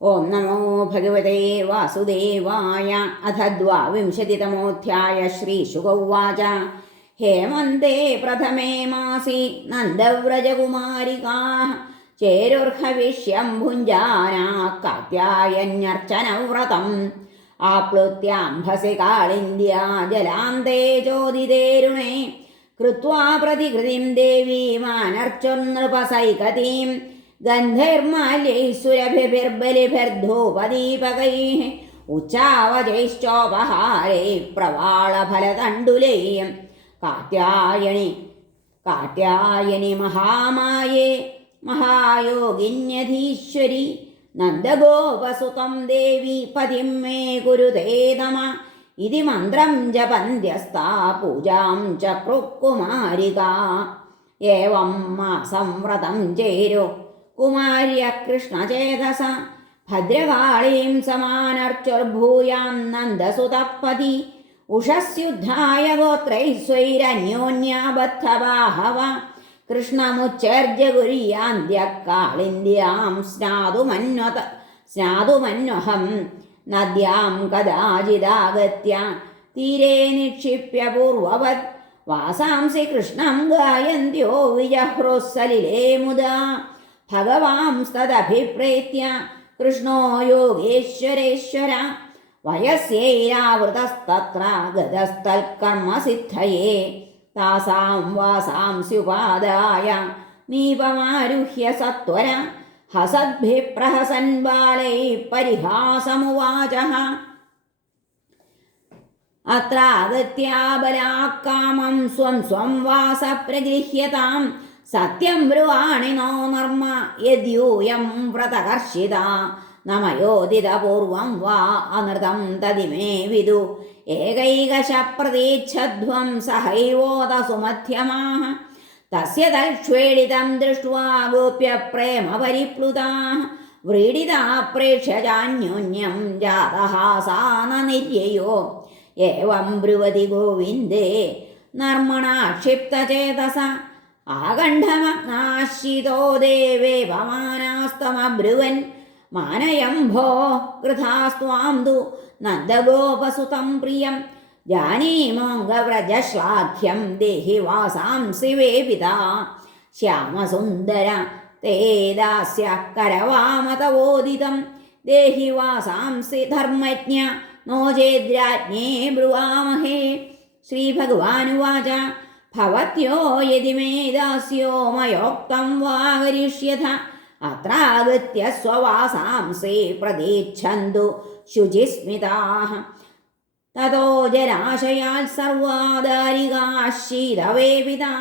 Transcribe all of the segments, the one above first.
ഓം നമോ ഭഗവതേ വാസുദേവായ അഥ ദ്വാവിംശതിതമോധ്യായ ശ്രീശുഗൗവാച ഹേമന്തേ പ്രഥമേ മാസി നന്ദവ്രജകുമാരികാ. ചേരുർഹവിഷ്യം ഭുഞ്ജാനാ കാത്യായന്യർച്ചനവ്രതം ആപ്ലുത്യാംഭസി കാളിന്ദ്യാ ജലാന്തേ ചോദിതേരുണേ കൃത്വാ പ്രതികൃതിം ദേവീമാനർച്ചുർനൃപസൈകതീം ഗന്ധൈർമാല്യൈസുരഭിർബലിഭിർധൂപദീപകൈः ഉച്ചാവചൈശ്ചോപഹാരൈ പ്രവാളഫലതണ്ടുലൈ. കാത്യായണി കാത്യായനി മഹാമായേ മഹായോഗിന്യധീശ്വരി നന്ദഗോപസുതം ദേവി പതിം മേ കുരുതേ നമ. ഇതി മന്ത്രം ജപന്ത്യസ്താ പൂജാം ചക്രുക്കുമാരിക ഏവം മാസം വ്രതം ചേരു. കുമാര്യ കൃഷ്ണചേതസ ഭദ്രവാളീം സമാനർച്ചുർഭൂയാം നന്ദസുതപ്പതി ഉഷസ്യുദ്ധായ ഗോത്രൈः സ്വൈരന്യോന്യാബദ്ധവാഹവ കൃഷ്ണമുച്ചർജ്യ കുര്യാന്ത്യക്കാളിന്ദ്യാം സ്നാതുമന്വത സ്നാതുമന്വഹം നദ്യാം കഥാചിദാഗത്യ തീരെ നിക്ഷിപ്യ പൂർവവത് വാസാംസി കൃഷ്ണം ഗായന്ത്യോ വിജഹ്രോസ്സലിലേ മുദാ ഭഗവാംസ്തദഭിപ്രേത്യ കൃഷ്ണോ യോഗേശ്വരേശ്വര. വയസ്യൈരാവൃതസ്തത്ര ഗതസ്ഥൽക്കർമ്മസിദ്ധയേ താസാം വാസാംസ്യുപാദായ നീപമാരുഹ്യ സത്വര. ഹസദ്ഭിപ്രഹസൻ ബാലൈ പരിഹാസമുവാച അത്രാഗത്യാബലാക്കാമം സ്വം സ്വം വാസ പ്രഗൃഹ്യതാം സത്യം ബ്രുവാണിനോ നർമ്മ യദ്യൂയം വ്രതകർഷിത നമയോദിതപൂർവം വാ അനൃതം തതിമേ വിദു. ഏകൈകശ പ്രതീക്ഷധ്വം സഹൈവോത സുമധ്യമാ തസ്യ തൽക്ഷ്വേളിതം ദൃഷ്ട്വാ ഗോപ്യ പ്രേമ പരിപ്ലുതാ വ്രീഡിതാ പ്രേക്ഷജാന്യോന്യം ജാതഹാസാന നിര്യയോ. ഏവം ബ്രുവതി ഗോവിന്ദേ. നർമ്മണാ ക്ഷിപ്തചേതസ ദേവേ ദേവേപമാനാസ്തമബ്രുവൻ മാനയംഭോ കൃഥാസ്ത്വാം തു നന്ദഗോപസുതം പ്രിയം. ജാനീമോങ്കവ്രജശ്ലാഘ്യം ദേഹി വാസാംസി വേപിതാ ശ്യാമസുന്ദര തേ ദാസ്യ കരവാമതവോദിതം. ദേഹി വാസാംസി ധർമ്മജ്ഞ ചേദ്രാജ്ഞേ ബ്രുവാമഹേ. ശ്രീഭഗവാനുവാച ഭവത്യോ യതി മേ ദാസ്യോ മയോക്തം വാകരിഷ്യഥ അത്രാഗത്യ സ്വവാസാംസേ പ്രതീച്ഛന്തു ശുചിസ്മിതാः തതോ ജലാശയാൽ സർവാദാരികാശീതവേപിതാ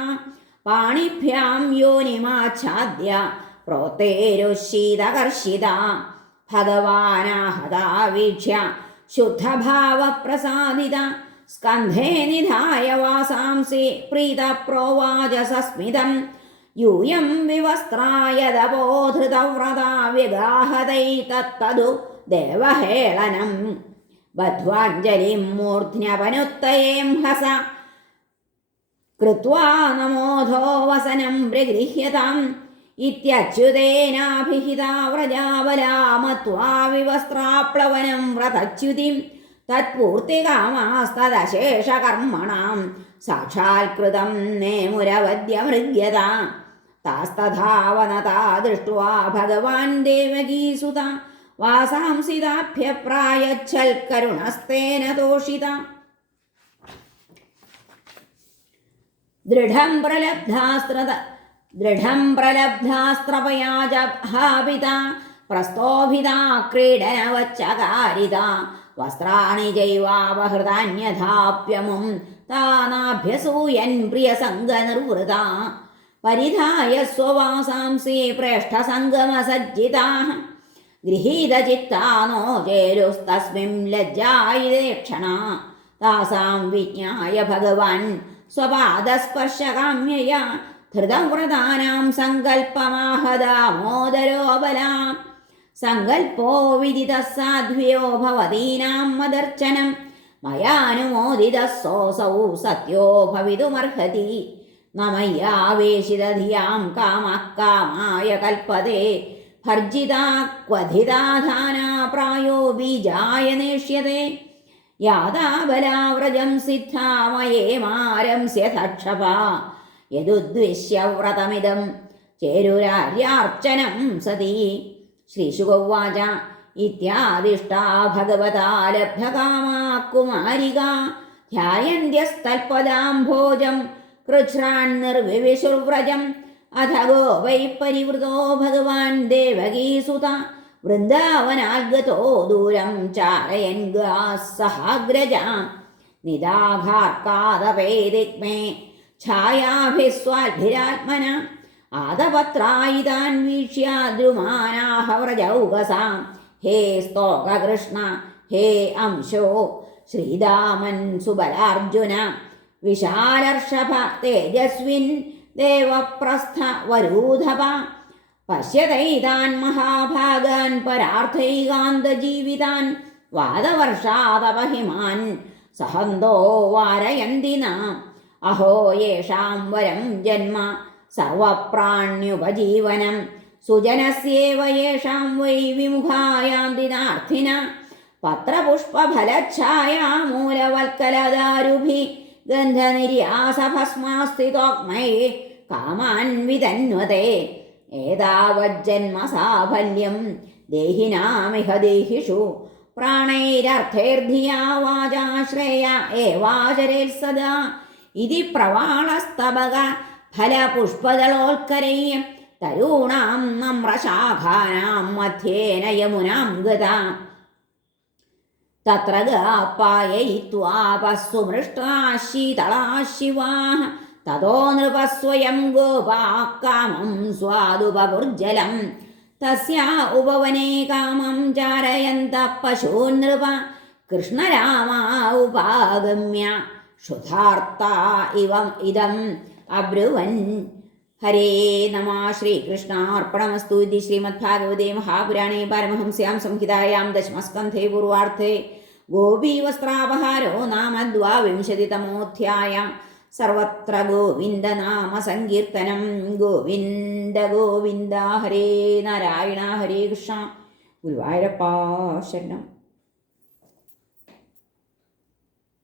പാണിഭ്യാം യോനിമാച്ഛാദ്യ പ്രോത്തേരുശീതകർഷിത. ഭഗവാനാഹതാ വീക്ഷ്യ ശുദ്ധഭാവപ്രസാദിത. സ്കന്ധേ നിധായ വാസാംസി പ്രീതപ്രോവാച സസ്മിതം യൂയം വിവസ്ത്രായതപോധൃതവ്രതാ വ്യഗാഹതൈ തത്തതു ദേവഹേളനം. ബദ്ധ്വാഞ്ജലിം മൂർധ്ന്യപനുത്തയേം ഹസ. കൃത്വാ നമോധോ വസനം പ്രഗൃഹ്യതാം ഇത്യച്യുതേനാഭിഹിതാ വ്രജാവലാമത്വാ വിവസ്ത്രാപ്ലവനം വ്രതച്യുതിം. തത്പൂർത്തികാമാസ്തദശേഷകർമ്മണാം. സാക്ഷാത്കൃതം നേമുരവദ്യമൃഗ്യത താസ്തഥാവനതാ ദൃഷ്ട്വാ ഭഗവാൻ ദേവകീസുത. വാസാംസിതാഭ്യപ്രായച്ഛൽ കരുണസ്തേന തോഷിത. ദൃഢം പ്രലബ്ധാസ്ത്രത ദൃഢം പ്രലബ്ധാസ്ത്രപയാജഹാപിത പ്രസ്തോഭിത ക്രീഡനവച്ചകാരിത. വസ്ത്രാണി ജൈവാവഹൃതാന്യഥാപ്യമും താനാഭ്യസൂയൻ പ്രിയസംഗനിർവൃത. പരിധായ സ്വവാസാംസി പ്രേഷ്ഠസംഗമസജ്ജിതാ. ഗൃഹീതചിത്താനോ ചേരുസ്തസ്മിൻ ലജ്ജായിദേക്ഷണ താസാം വിജ്ഞായ ഭഗവാൻ സ്വപാദസ്പർശകാമ്യയ. ധൃതവ്രതാനാം സങ്കൽപ്പമാഹദാമോദരോബലാ സങ്കൽപ്പോ വിദിത സാധ്വയോ ഭവതീനാം മദർച്ചനം. മയാനുമോദിത സോസൗ സത്യോ ഭവിതുമർഹതി. നമയ്യാവേശിതധിയാം കാമഃ കാമായ കൽപ്പതേ. ഭർജിതാ ക്വധിതാധാനാപ്രായോ ബീജായ നേഷ്യതേ. യാതാബലാവ്രജം സിദ്ധാമയേമാരംസ്യഥക്ഷപ യദുദ്വിശ്യവ്രതമിദം ചേരുരാര്യാർച്ചനം സതി. ശ്രീശുഗൗവാച ഇത്യാദിഷ്ടാ ഭഗവതാ ലബ്ധകാമാ കുമാരിക ധ്യായന്ത്യസ്തൽപദാംഭോജം കൃച്ഛ്രാൻ നിർവിവിശുർവ്രജം. അഥ വൈ പരിവൃതോ ഭഗവാൻ ദേവകീസുത. വൃന്ദാവനാൽഗതോ ദൂരം ചാരയൻ സഹാഗ്രജ നിദാഘാർക്കാദപേദിഗ്മേ ഛായാഭിസ്വാൽഭിരാത്മന ആദപത്രായിതാൻ വീക്ഷ്യ ദ്രുമാനാഹ വ്രജൗകസാം ഹേ സ്തോകകൃഷ്ണ ഹേ അംശോ ശ്രീരാമൻ സുബലാർജുന വിശാലർഷഭ തേജസ്വിൻ ദേവപ്രസ്ഥ വരൂധപ പശ്യതൈതാൻ മഹാഭാഗാൻ പരാർത്ഥൈകാന്തജീവിതാൻ വാദവർഷാതപഹിമാൻ സഹന്തോ വാരയന്തിന അഹോ യേഷാം വരം ജന്മ സർവപ്രാണ്യുപജീവനം. സുജനസ്യേവ യേഷാം വൈ വിമുഖായാന്തിനാർത്ഥിന പത്രപുഷ്പഫലച്ഛായാമൂലവൽക്കലദാരുഭി ഗന്ധനിര്യാസഭസ്മാസ്ഥിതോക്മയെ കാമാൻവിതന്വതേ. ഏതാവജ്ജന്മസാഫല്യം? ദേഹിനാമിഹ ദേഹിഷു. പ്രാണൈരർത്ഥേർധിയാ വാചാശ്രേയ. ഏവാചരേൽ സദാ. ഇതി പ്രവാളസ്തബക ഫലപുഷ്പദളോത്കരൈ തരൂണാം നമ്രശാഖാനാം മധ്യേന യമുനാം ഗതാം. തത്ര ഗാപ്പായയിത്വാപസ്സുമൃഷ്ടാ ശീതളാ ശിവാः തതോ നൃപസ്വയം ഗോപാः കാമം സ്വാദുപപുർജലം തസ്യാ ഉപവനെ കാമം ചാരയന്ത പശൂൻ നൃപ കൃഷ്ണരാമാ ഉപാഗമ്യ. ക്ഷുധാർത്ത ഇവം ഇതം അബ്രുവൻ. ഹരേ നമ ശ്രീകൃഷ്ണാർപ്പണമസ്തു ഇതി ശ്രീമദ്ഭാഗവതേ മഹാപുരാണേ പരമഹംസ്യാം സംഹിതായാം ദശമസ്കന്ധേ പൂർവാർത്ഥേ. ഗോപീവസ്ത്രാപഹാരോ നാമ ദ്വാവിംശതിതമോധ്യായ. സർവത്ര ഗോവിന്ദനാമ സങ്കീർത്തനം. ഗോവിന്ദ ഗോവിന്ദ ഹരേ നാരായണ ഹരേ കൃഷ്ണ. ഗുരുവായൂരപ്പാ ശരണം.